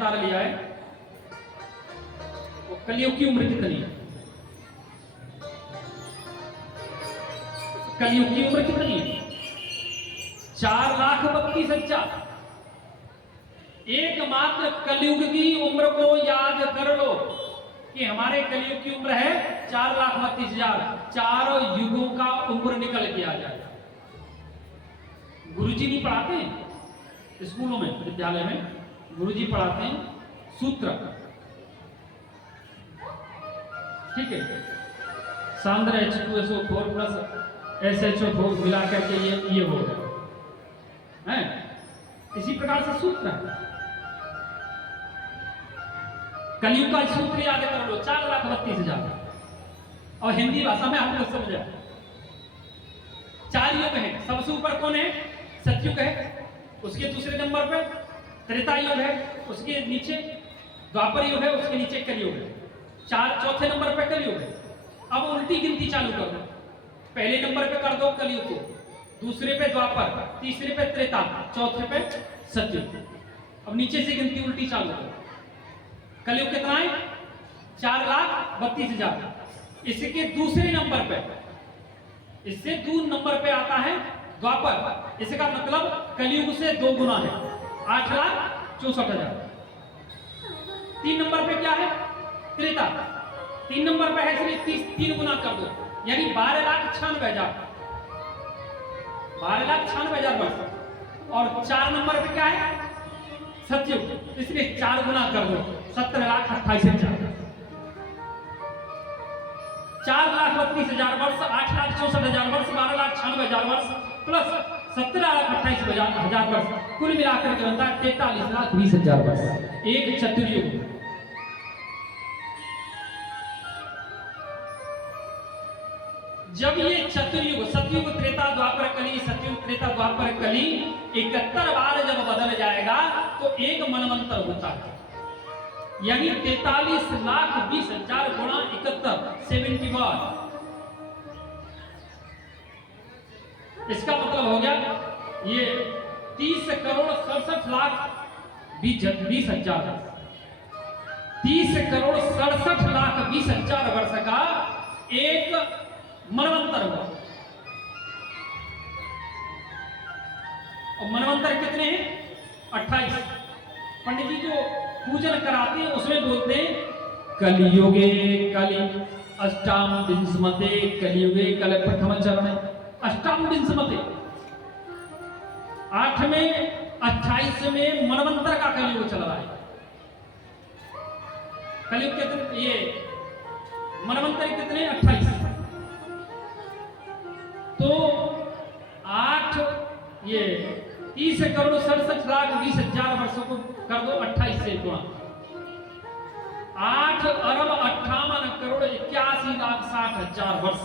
बता लिया है वो कलयुग की उम्र कितनी है। कलयुग की उम्र कितनी है? 4,32,000। एकमात्र कलयुग की उम्र को याद कर लो कि हमारे कलयुग की उम्र है 4,32,000। चारों युगों का उम्र निकल के आ जाए। गुरुजी नहीं पढ़ाते हैं स्कूलों में, विद्यालय में गुरुजी पढ़ाते हैं सूत्र, ठीक है। सांद्र H2SO4 प्लस SHO4 मिला करके ये हो गया है। इसी प्रकार से सूत्र है। कलयुग का सूत्र याद कर लो 4,32,000। और हिंदी भाषा में हम लोग समझा 4 युग है। सबसे ऊपर कौन है? सतयुग है। उसके दूसरे नंबर पे त्रेता युग है, उसके नीचे द्वापर युग है, उसके नीचे कलयुग है। चौथे नंबर पे कलयुग है। अब उल्टी गिनती चालू कर दो। पहले नंबर पे कर दो कलयुग को, दूसरे पे द्वापर, तीसरे पे त्रेता, चौथे पे सतयुग। अब नीचे से गिनती उल्टी चालू करो। कलयुग कितना है? 4,32,000। इसके दूसरे नंबर पे, इससे दूर नंबर पे आता है द्वापर। इसका मतलब कलयुग से 2 गुना है, 8,64,000। 3 नंबर पे क्या है? त्रेता। 3 नंबर पे है, इसलिए 3 गुना कर दो, यानी 12,96,000। 12,96,000 वर्ष। और 4 नंबर पे क्या है? सतयुग, इसलिए 4 गुना कर दो, 17,28,000। 4,32,000 वर्ष, 8,64,000 वर्ष, 12,96,000 वर्ष प्लस 17,28,000 वर्ष, कुल मिलाकर के बनता है 43,20,000 वर्ष। एक चतुर्युग। जब ये चतुर्युग, सतयुग त्रेता द्वापर कली, सतयुग त्रेता द्वापर कली 71 बार जब बदल जाएगा तो एक मनवंतर होता है, यानी 43,20,000 गुणा 71, 71। इसका मतलब हो गया ये 30,67,20,000। 30,67,20,000 वर्ष का एक मनवंतर हुआ। और मनवंतर कितने हैं? 28। पंडित जी जो पूजन कराते हैं उसमें बोलते हैं कलियुगे कलि अष्टाम विंशमते, कलियुगे कल प्रथम चरण। अष्टाम विंशमते 8 में, 28 में मनवंतर का कलियुग चल रहा है। कलियुग कितने? ये मनवंतर कितने? 28। तो 8 ये 30,67,20,000 वर्षों को कर दो 28 से गुणा। 8,58,81,60,000 वर्ष।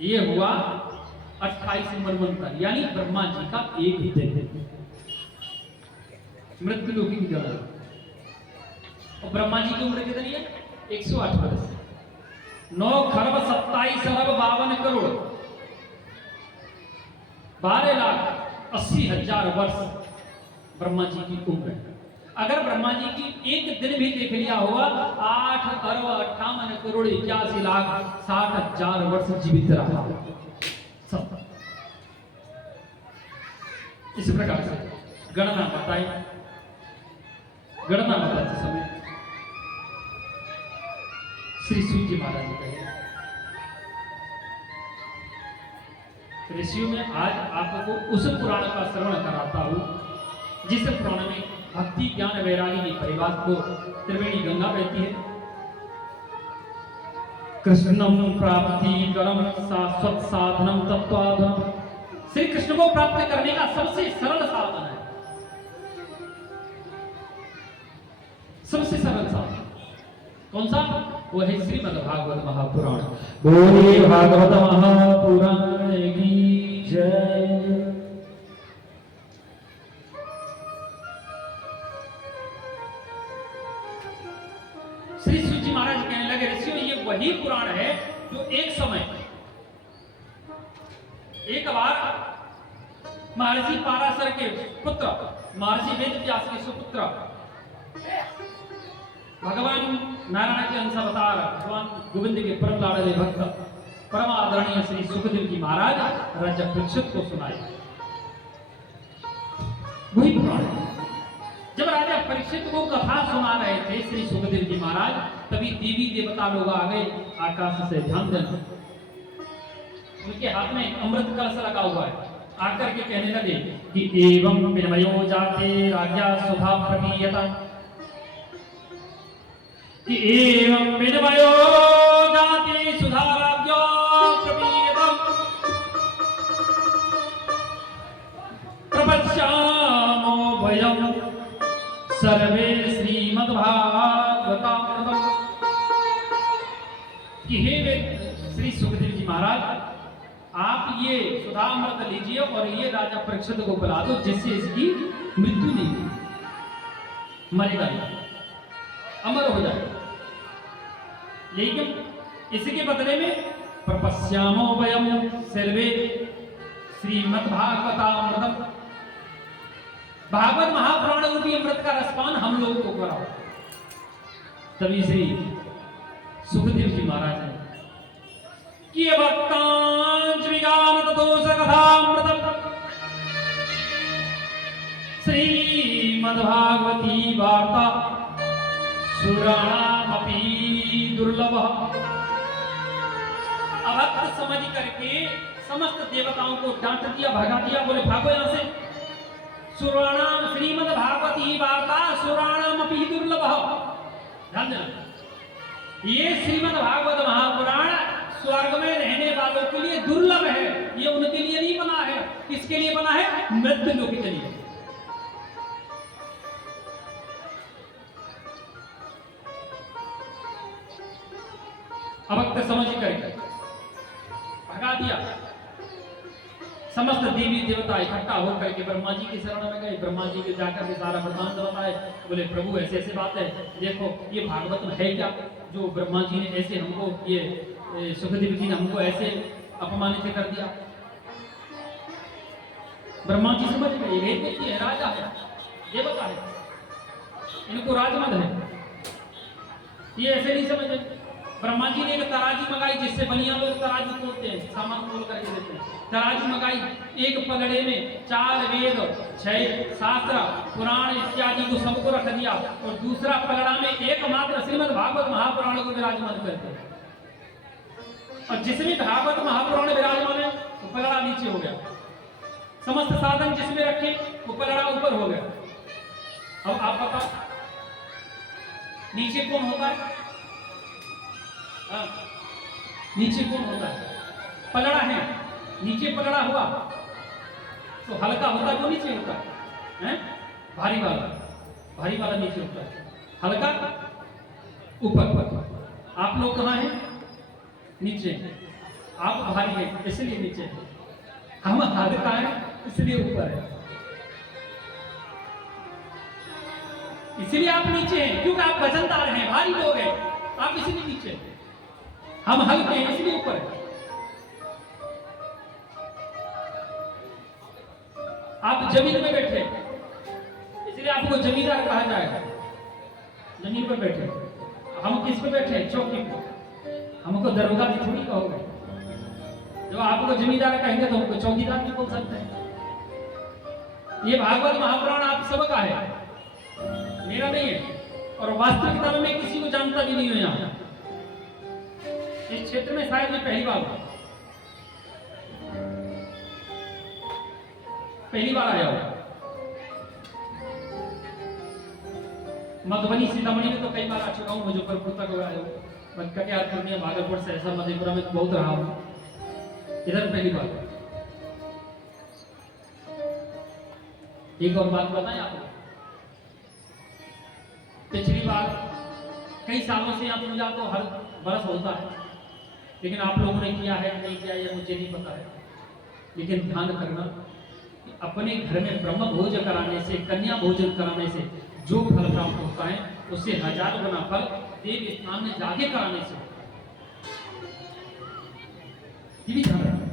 ये हुआ 28 मनवंतर, यानी ब्रह्मा जी का एक दिन। मृत्यु लोकी की गणना। और ब्रह्मा जी की उम्र कितनी है? 108 वर्ष। 9,27,52,00,000 12,80,000 वर्ष ब्रह्मा जी की उम्र है। अगर ब्रह्मा जी की एक दिन भी देख लिया होगा 8,58,81,60,000 वर्ष जीवित रहा। इस प्रकार से गणना बताई। गणना बताते समय श्री सूत जी महाराज जी कहे, ऋषियों में आज आपको उस पुराण का श्रवण कराता हूं जिस पुराण में भक्ति ज्ञान वैरागी की परिवार को त्रिवेणी गंगा बहती है। कृष्णम प्राप्ति करम शाश्वत साधनम तत्वाधनम। श्री कृष्ण को प्राप्त करने का सबसे सरल साधन है, सबसे सरल साधन कौन सा? वो है श्रीमद् भागवत महापुराण। बोले भागवत महापुराण की जय। श्री सूत जी महाराज कहने लगे, ऋषियों ये वही पुराण है जो एक समय एक बार महर्षि पाराशर के पुत्र महर्षि वेद व्यास के सुपुत्र भगवान नारायण के अंश अवतार भगवान गोविंद के परम लाडले भक्त परम आदरणीय श्री सुखदेव जी महाराज राजा परीक्षित को सुनाए। वही पुराण है। जब राजा परीक्षित को कथा सुना रहे थे श्री सुखदेव जी महाराज, तभी देवी देवता लोग आ गए आकाश से। ध्यान देना, उनके हाथ में अमृत कलश लगा हुआ है। आकर के कहने लगे कि एवं विनमयो जाते राज्ञा सुधा प्रतीयता, कि एवं विनमयो जाते सुधा राज्ञा प्रतीयता, प्रपश्यामो वयं सर्वे श्रीमद्भागवतामृतम्। कि हे श्री सुखदेव जी महाराज, आप ये सुधामृत लीजिए और ये राजा परीक्षित को बुला दो, जिससे इसकी मृत्यु नहीं हो, मरेगा नहीं, अमर हो जाए। लेकिन इसके बदले में प्रपश्यामो वयम सर्वे श्रीमद्भागवतामृतम्, भागवत महापुराण रूपी अमृत का रसपान हम लोगों को कराओ। तभी श्री सुखदेव जी महाराज ने कि भक्तांच विज्ञान दोष कथामृतम् श्रीमद्भागवती वार्ता सुराणामपि दुर्लभः। अभक्त समझ करके समस्त देवताओं को डांट दिया, भगा दिया, बोले भागो यहां से। सुराणाम श्रीमद्भागवती वार्ता सुराणामपि दुर्लभः। ध्यान देना, ये श्रीमद्भागवत महापुराण स्वर्ग में रहने वालों के लिए दुर्लभ है। ये उनके लिए नहीं बना है। किसके लिए बना है? मृत्यु लोक के लिए। अभक्त समझ करके भगा दिया। समस्त देवी देवता इकट्ठा होकर के ब्रह्मा जी की शरण में गए। ब्रह्मा जी के जाकर के सारा वृतांत बताए। बोले प्रभु ऐसे ऐसे बात है, देखो ये भागवत में है क्या, जो ब्रह्मा जी ने ऐसे हमको, ये सुखदेव जी ने हमको ऐसे अपमानित कर दिया। ब्रह्मा जी समझ गए ये व्यक्ति है, राजा है, देवता है, इनको राजमद है, ये ऐसे नहीं समझे। ब्रह्मा जी ने एक तराजू मंगाई, जिससे बनिया लोग तराजू तोड़ते हैं, सामान तोड़ करके देते हैं। तराजू मंगाई, एक पलड़े में 4 वेद 6 शास्त्र पुराण इत्यादि को सबको रख दिया, और दूसरा पलड़ा में एकमात्र श्रीमद् भागवत महापुराण को विराजमान करते हैं। और जिसमें भागवत महापुराण विराजमान है वो पलड़ा नीचे हो गया, समस्त साधन जिसमें रखे वो पलड़ा ऊपर हो गया। अब आप बताओ नीचे कौन होता है? नीचे कौन होता है? पलड़ा है, नीचे पलड़ा हुआ तो हल्का होता है, वो नीचे होता है, भारी वाला नीचे होता है, हल्का ऊपर। आप लोग कहाँ हैं? नीचे। आप भारी हैं इसलिए नीचे है, हम हल्का है इसलिए ऊपर है। इसलिए आप नीचे हैं, क्योंकि आप वजनदार हैं, भारी लोग हैं, आप इसलिए नीचे हैं। हम हल्के हैं इसलिए ऊपर है। आप जमीन में बैठे इसलिए आपको जमींदार कहा जाएगा। जमीन पर बैठे, हम किस पे बैठे? चौकी पे। हमको दरोगा भी थोड़ी कहोगे। जब आपको जमींदार कहेंगे तो हमको चौकीदार भी बोल सकते हैं। ये भागवत महापुराण आप सबका है, मेरा नहीं है। और वास्तविकता में मैं किसी को जानता भी नहीं हूं। यहाँ इस क्षेत्र में शायद मैं पहली बार आया हूं। मधुबनी सीतामढ़ी में तो कई बार आ चुका हूं, मुजफ्फरपुर तक आया हूं, कटिहार पूर्णिया भागलपुर सहरसा मधेपुरा में तो बहुत रहा हूं, इधर पहली बार। एक और बात बताएं आपको, पिछली बार कई सालों से यहाँ पूजा तो हर बरस होता है, लेकिन आप लोगों ने किया है नहीं किया ये मुझे नहीं पता है। लेकिन ध्यान करना कि अपने घर में ब्रह्म भोज कराने से, कन्या भोजन कराने से जो फल प्राप्त होता है उससे 1000 गुना फल देव स्थान में जाके कराने से। ये भी ध्यान रखना।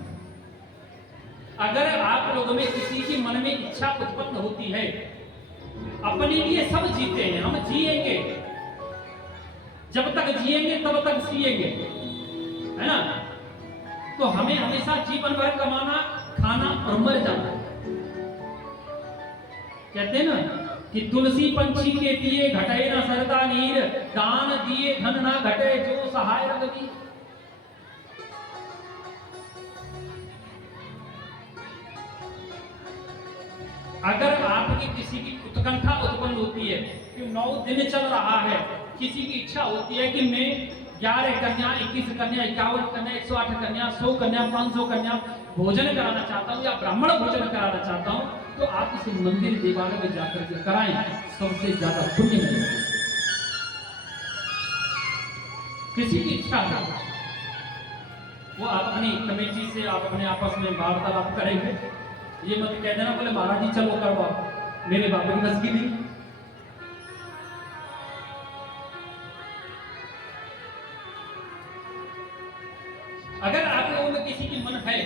अगर आप लोगों में किसी के मन में इच्छा उत्पन्न होती है अपने लिए सब जीते हैं, हम जिएंगे, जब तक जिएंगे तब तक सिएंगे, है ना। तो हमें हमेशा जीवन भर कमाना, खाना और मर जाना। कहते हैं ना कि तुलसी पंछी के पिए घटे ना सरदा नीर, दान दिए धन ना घटे जो सहाय रघुवीर। अगर आपकी किसी की उत्कंठा उत्पन्न होती है कि 9 दिन चल रहा है, किसी की इच्छा होती है कि मैं 11 कन्या, 21 कन्या, 51 कन्या, 108 कन्या, 100 कन्या, 500 कन्या भोजन कराना चाहता हूँ या ब्राह्मण भोजन कराना चाहता हूँ, तो आप इसे मंदिर देवालय में जाकर के कराएं, सबसे ज्यादा पुण्य मिलेगा। किसी की इच्छा है वो आप अपनी कमेटी से आप अपने आपस में वार्तालाप करेंगे। ये मत कह देना बोले महाराज जी चलो करवाओ, मेरे बाबा की बस की नहीं। अगर आप लोगों में किसी की मन है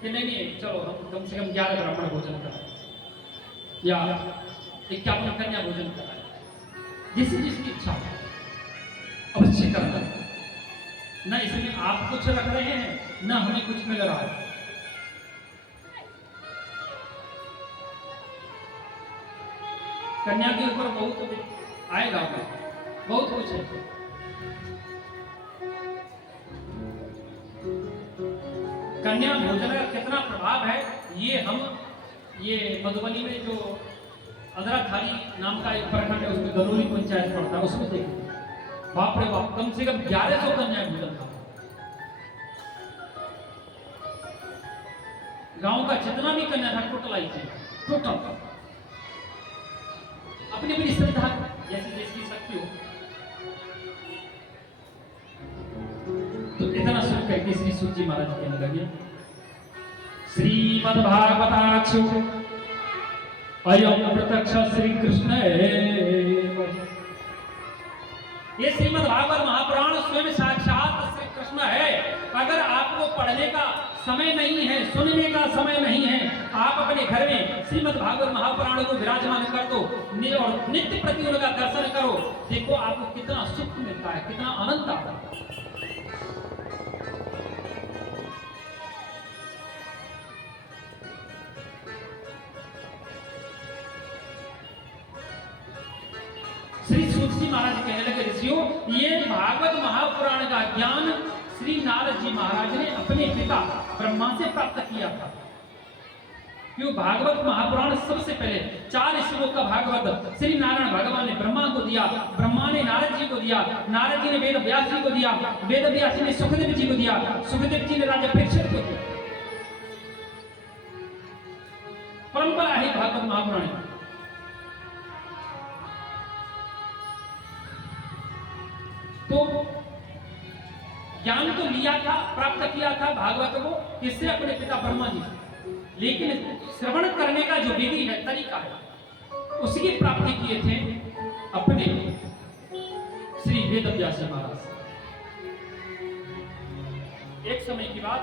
कि नहीं चलो हम कम से कम 11 ब्राह्मण भोजन कराएं या 51 कन्या भोजन कराएं, जिसकी जिसकी इच्छा हो अवश्य करना। न इसमें आप कुछ रख रहे हैं न हमें कुछ मिल रहा है। कन्या के ऊपर बहुत आएगा, बहुत कुछ है। कन्या भोजन का कितना प्रभाव है ये मधुबनी में जो अदराखाली नाम का एक प्रखंड है, उसमें गनौली पंचायत पड़ता है, उसमें देखिए बाप रे बाप, कम से कम 1100 कन्या भोजन था। गांव का जितना भी कन्या था टोटल आई थी, टोटल अपनी अपनी श्रद्धा जैसे जिसकी शक्ति हो। तो इतना सुन करके श्री सूत जी महाराज कहने लगे, श्रीमद् भागवताक्षु अयम प्रत्यक्ष श्री कृष्ण। ये श्रीमद् भागवत महापुराण स्वयं साक्षात श्री कृष्ण है। अगर आपको पढ़ने का समय नहीं है, सुनने का समय नहीं है, आप अपने घर में श्रीमद् भागवत महापुराण को विराजमान कर दो और नित्य प्रति उनका दर्शन करो, देखो आपको कितना सुख मिलता है, कितना आनंद आता है। श्री सूत जी महाराज कहने लगे, ऋषियों ये भागवत महापुराण का ज्ञान श्री नारद जी महाराज ने अपने पिता ब्रह्मा से प्राप्त किया था। क्यों? भागवत महापुराण सबसे पहले 4 श्लोक का भागवत श्री नारायण भगवान ने ब्रह्मा को दिया, ब्रह्मा ने नारद जी को दिया, नारद जी ने वेद व्यास जी को दिया, वेद व्यास जी ने सुखदेव जी को दिया, सुखदेव जी ने राजा परीक्षित को दिया। परंपरा है भागवत महापुराण। तो ज्ञान तो लिया था, प्राप्त किया था भागवत को किससे? अपने पिता ब्रह्मा जी से। लेकिन श्रवण करने का जो विधि है, तरीका है, उसकी प्राप्ति किए थे अपने श्री वेद व्यास महाराज से। एक समय की बात,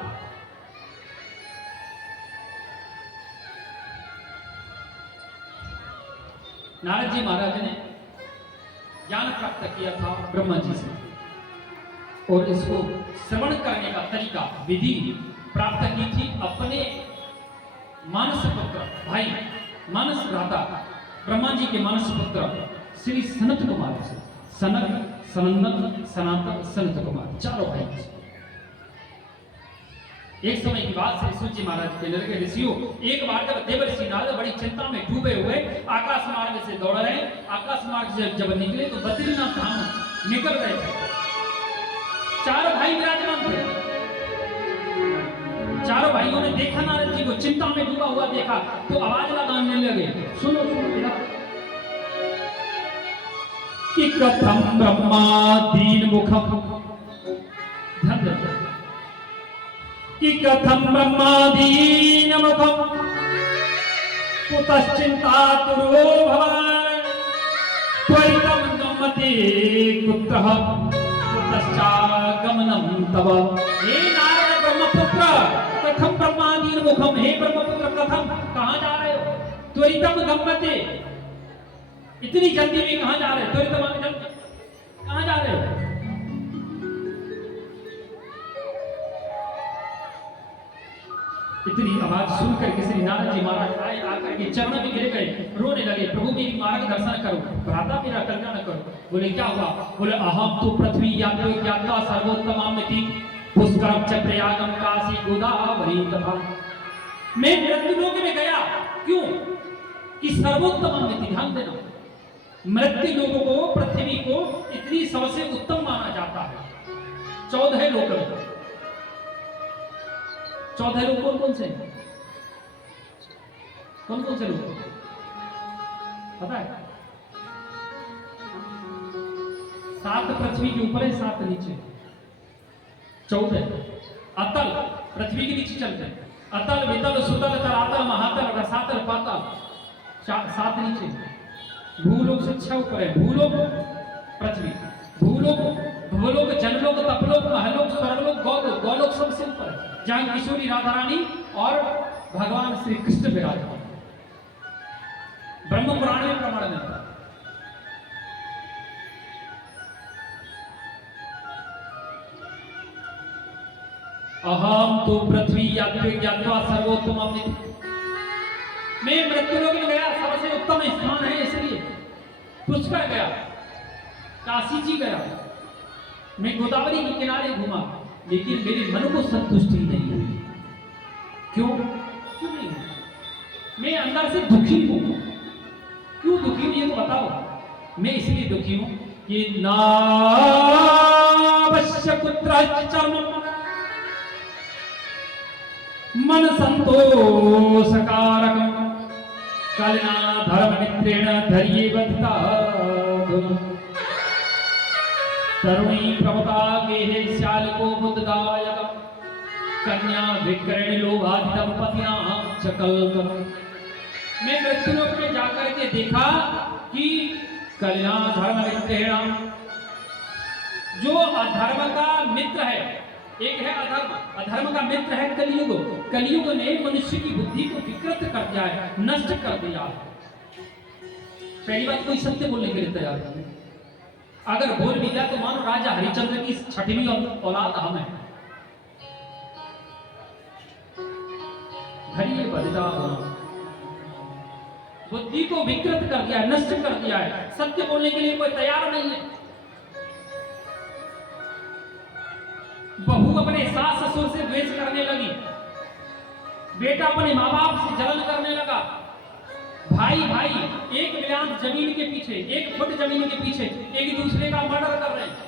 नारद जी महाराज ने ज्ञान प्राप्त किया था ब्रह्मा जी से और इसको श्रवण करने का तरीका, विधि प्राप्त की थी अपने मानस पुत्र भाई, मानस भ्राता ब्रह्मा जी के मानस पुत्र श्री सनत कुमार से। सनत, सनंदन, सनातन, सनत कुमार, चारों भाई। एक समय की बात श्री सूत जी महाराज कहने लगे, ऋषियों एक बार जब देवर्षि नारद बड़ी चिंता में डूबे हुए आकाश मार्ग से दौड़ रहे, आकाश मार्ग से जब निकले तो बद्रीनाथ धाम निकल रहे थे। 4 भाई विराजमान थे। चारों भाइयों ने देखा नारद जी को, चिंता में डूबा हुआ देखा तो आवाज लगाने लगे, सुनो सुनो कि कथम ब्रह्मा दीन मुखम, कि कथम ब्रह्मा दीन मुखम कुतश्चिंतातुरो भवान् त्वरितं गम्यते कुत्रः कुतश्चागमनं तव। हे नारद ब्रह्मपुत्र, कथम ब्रह्मा दीन मुखम, हे ब्रह्मपुत्र कथम, कहां जा रहे हो? त्वरितं गम्यते, इतनी जल्दी में कहां जा रहे हो? त्वरित मांग जल्दी कहां जा रहे हो? इतनी आवाज सुनकर के श्री नारद जी महाराज आए, आकर के चरणों में गिर गए, रोने लगे, प्रभु मेरी मार्गदर्शन करो, भ्राता मेरा कल्याण करो। बोले क्या हुआ? बोले अहम तो पृथ्वी यात्रो ज्ञात्वा सर्वोत्तमामिति पुष्करम च प्रयागम काशी गोदावरी तथा। मैं मृत्युलोक में गया, क्यों? कि सर्वोत्तमामिति, ध्यान देना, मृत्यु लोगों को, पृथ्वी को इतनी सबसे उत्तम माना जाता है। 14 लोक में, 14 लोग कौन कौन से? कौन कौन से लोग पता है? 7 पृथ्वी के ऊपर है, 7 नीचे। 14 अतल, पृथ्वी के नीचे चलते हैं, अतल वितल सुतल तरातल महातल रसातल पातल, 7 नीचे। भूलोक से 6 ऊपर है, भूलोक पृथ्वी, भूलोक भूलोक जनलोक तपलोक महलोक स्वर्गलोक गौलोक, गौलोक सबसे ऊपर है, जहां किशोरी राधा रानी और भगवान श्री कृष्ण विराजमान। ब्रह्म पुराण में प्रमाण मिलता है। अहम तो पृथ्वी यात्वा सर्वोत्तम, मैं मृत्युलोक में गया, सबसे उत्तम स्थान है, इसलिए पुष्कर गया, काशी जी गया, मैं गोदावरी के किनारे घूमा, लेकिन मेरे मन को संतुष्टि नहीं हुई। क्यों? क्यों नहीं हुई? मैं अंदर से दुखी हूं। क्यों दुखी हूं ये तो बताओ? मैं इसलिए दुखी हूं कि मन संतोष कारक कलिना धर्म मित्रेण धैर्ये बद्धता तरुणी प्रमता गेहे श्यालिको बुद्धदायक कन्या विकरण लोभाधितम पतिना चकल। मैं मृत्युलोक में जाकर के देखा कि कल्याण धर्म मित्रेण, जो अधर्म का मित्र है, एक है अधर्म, अधर्म का मित्र है कलियुग। कलियुग ने मनुष्य की बुद्धि को विकृत कर दिया है, नष्ट कर दिया। पहली बात, कोई सत्य बोलने के लिए तैयार नहीं, अगर बोल भी जाए तो मानो राजा हरिश्चंद्र की 6वीं औलाद हम है। धैर्य बद्धता, बुद्धि को विकृत कर दिया है, नष्ट कर दिया है, सत्य बोलने के लिए कोई तैयार नहीं है। बहू अपने सास ससुर से द्वेष करने लगी, बेटा अपने माँ बाप से जलन करने लगा, भाई भाई 1 मिलियन जमीन के पीछे, 1 फुट जमीन के पीछे एक दूसरे का मर्डर कर रहे हैं।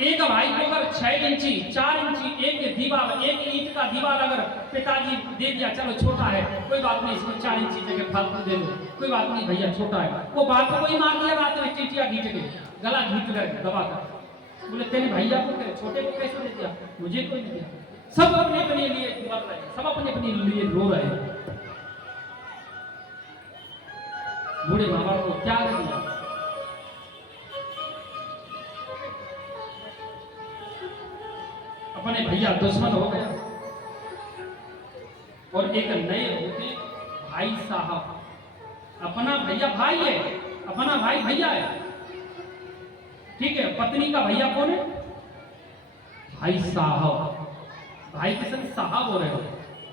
एक भाई को अगर 6 इंची 4 इंची एक दीवार, 1 ईंट का दीवार अगर पिताजी दे दिया, चलो छोटा है कोई बात नहीं, इसको 4 इंची जगह फालतू दे दो, कोई बात नहीं भैया छोटा है, वो बात को ही मार दिया, रात में चीटिया घींच के गला घींच कर दबा कर, बोले तेरे भैया को छोटे को कैसे दे दिया, मुझे कोई नहीं दिया। सब अपने अपने लिए मर रहे हैं, सब अपने अपने लिए रो रहे हैं। बूढ़े माँ बाप को त्याग दिया। अपने भैया दुश्मन हो गया और एक नए होते भाई साहब, अपना भैया भाई है, अपना भाई भैया है, ठीक है, पत्नी का भैया कौन है? भाई साहब। भाई के संग साहब हो रहे हो,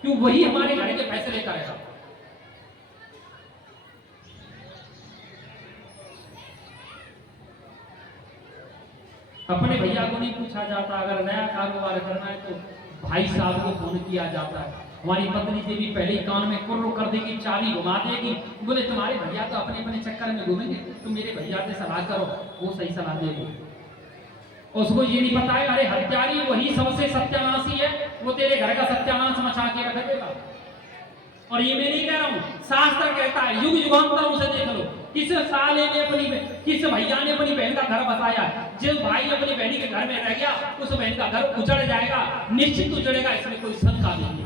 क्यों? वही हमारे घर के फैसले करेगा। अपने भैया को नहीं पूछा जाता, अगर नया कारोबार करना है तो भाई साहब को फोन किया जाता है। हमारी पत्नी से भी पहले ही कान में कुर्रो कर देगी, चाबी घुमा देगी, बोले तुम्हारे भैया तो अपने अपने चक्कर में घूमेंगे, तुम मेरे भैया से सलाह करो, वो सही सलाह देगी। उसको ये नहीं पता है, अरे हत्यारी वही सबसे सत्यानाशी है, वो तेरे घर का सत्यानाश मचा के रख देगा। और ये मैं नहीं कह रहा हूं, शास्त्र कहता है, युग युगांतरों से देख लो, किस साले ने किस भैया ने अपनी बहन का घर बसाया, जिस भाई अपनी बहन के घर में रह गया उस बहन का घर उजड़ जाएगा, निश्चित उजड़ेगा, इसमें कोई शंका नहीं है।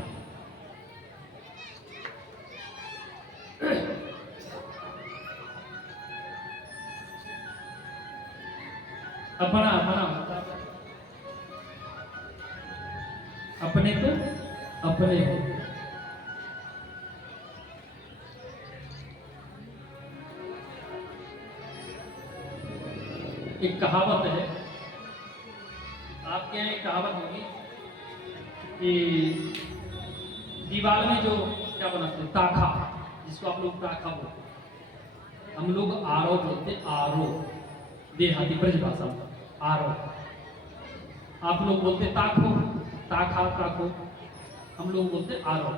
अपना अपना अपने तो अपने हो, एक कहावत है, आपके यहाँ एक कहावत होगी कि दीवार में जो क्या बनाते हैं ताखा, जिसको आप लोग ताखा बोलते, हम लोग आरो बोलते, आरो देहाती ब्रज भाषा में आरो, आप लोग बोलते ताखो, ताखा ताखो, हम लोग बोलते आरो।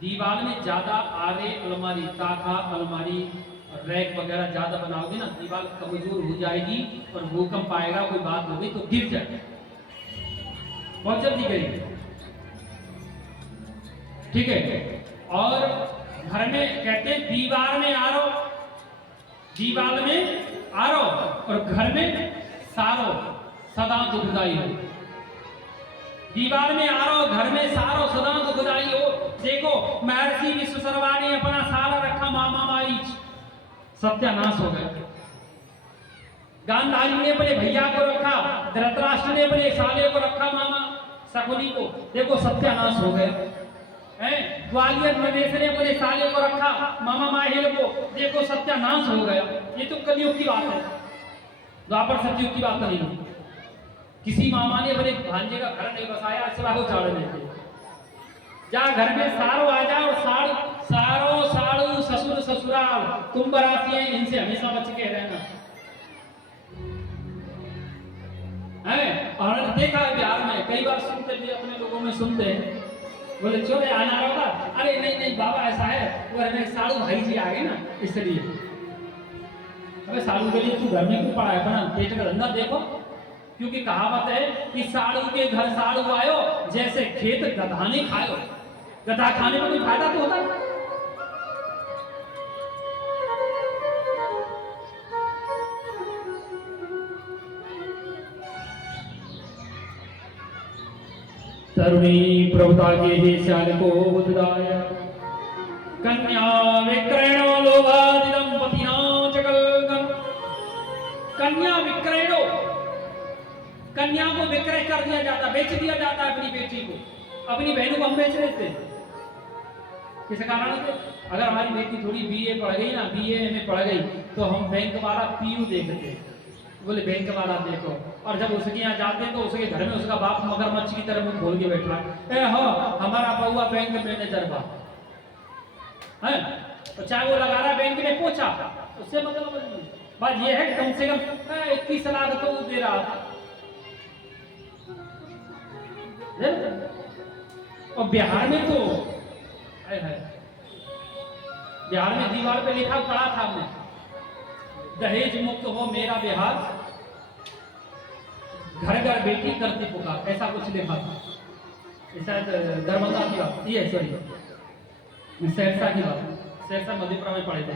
दीवार में ज्यादा आरे अलमारी ताखा अलमारी रैक वगैरह ज्यादा बनाओगे ना, दीवार कमजोर हो जाएगी और भूकंप आएगा, कोई बात होगी तो गिर जाएगी, बहुत जल्दी गिरेगी। ठीक है। और घर में कहते हैं दीवार में आरो, दीवार में आरो, और घर में सारो सदा दुखदाई हो। दीवार में आरो, घर में सारो सदा दुखदाई हो। देखो महर्षि विश्वशर्मा ने अपना सारा रखा मामा माई, सत्यानाश हो गया। गांधारी ने अपने भैया को रखा, धृतराष्ट्र ने अपने साले को रखा मामा शकुनी को, देखो सत्यानाश हो गया। ग्वालियर नरेश ने अपने साले को रखा मामा माहिल को, देखो सत्यानाश हो गया। ये तो कलयुग की बात है, द्वापर सतयुग की बात नहीं। किसी मामा ने अपने भांजे का घर नहीं बसाया, सलाह उचाड़ने के जा घर में सारो आ जा, और सारो साड़ू ससुर ससुराल तुम बराती हैं, इनसे हमेशा बच के रहना है। और देखा है बिहार में कई बार सुनते भी, अपने लोगों में सुनते हैं, बोले चोरे आना होगा, अरे नहीं नहीं बाबा ऐसा है, वो हमें साड़ू भाई जी आ गए ना इसलिए। अबे साड़ू के लिए तू घर में क्यों पड़ा है, अपना पेट का धंधा देखो। क्योंकि कहावत है कि साड़ू के घर साड़ू आयो, जैसे खेत गधा ने खायो। गधा खाने में कोई फायदा तो होता है। तरुणी प्रभुता के हे श्याल को बुद्धदाया, कन्या विक्रयणो लोभादिदं पतिना जगल्गम। कन्या विक्रयणो, कन्या को विक्रय कर दिया जाता, बेच दिया जाता है अपनी बेटी को, अपनी बहनों को हम बेच लेते हैं। किस कारण से? अगर हमारी बेटी थोड़ी बीए पढ़ गई ना, बीए में पढ़ गई, तो हम बैंक वाला पीयू देखते हैं, बोले बैंक वाला देखो। और जब उसके यहाँ जाते हैं तो उसके घर में उसका बाप मगरमच्छ की तरह मुंह खोल के बैठा है, हो हमारा बउआ बैंक मैनेजर बा है, तो चाहे वो लगा रहा बैंक में पोछा, उससे मतलब नहीं। बात ये है कम से कम 21 लाख तो दे रहा था। और बिहार में तो है, बिहार में दीवार पे लिखा पड़ा था हमने, दहेज मुक्त हो मेरा बिहार, घर घर बेटी करती पुकार, ऐसा कुछ लिखा था। शायद दरभंगा की बात, ये सॉरी सहरसा की बात, सहरसा मधेपुरा में पढ़े थे।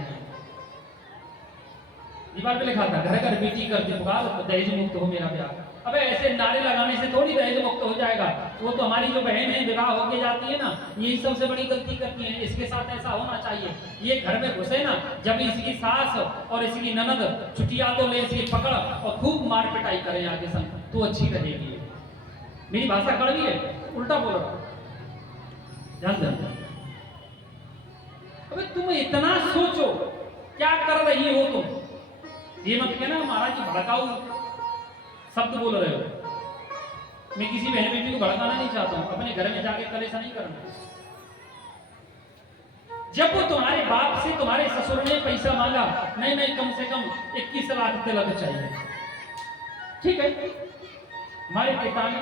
दीवार पे लिखा था घर घर बेटी करती पुकार, दहेज मुक्त हो मेरा बिहार। अबे ऐसे नारे लगाने से थोड़ी दहेज मुक्त हो जाएगा। वो तो हमारी जो बहन है विवाह होके जाती है ना, यही सबसे बड़ी गलती करती है। इसके साथ ऐसा होना चाहिए, ये घर में घुसे ना, जब इसकी सास और इसकी ननद छुट्टियां तो ले इसकी पकड़ और खूब मार पिटाई करें आगे संग, तो अच्छी रहेगी। मेरी भाषा कड़वी है, उल्टा बोल रहा, ध्यान देना। अबे तुम इतना सोचो क्या कर रही हो तुम, ये मत कहना महाराज जी भड़काऊ शब्द बोल रहे हो। मैं किसी बहन बेटी को भड़काना नहीं चाहता हूं, अपने घर में जाके कलेसा नहीं करना। जब वो तुम्हारे बाप से तुम्हारे ससुर ने पैसा मांगा, नहीं नहीं कम से कम 21 लाख तिलक चाहिए, ठीक है, हमारे पिता ने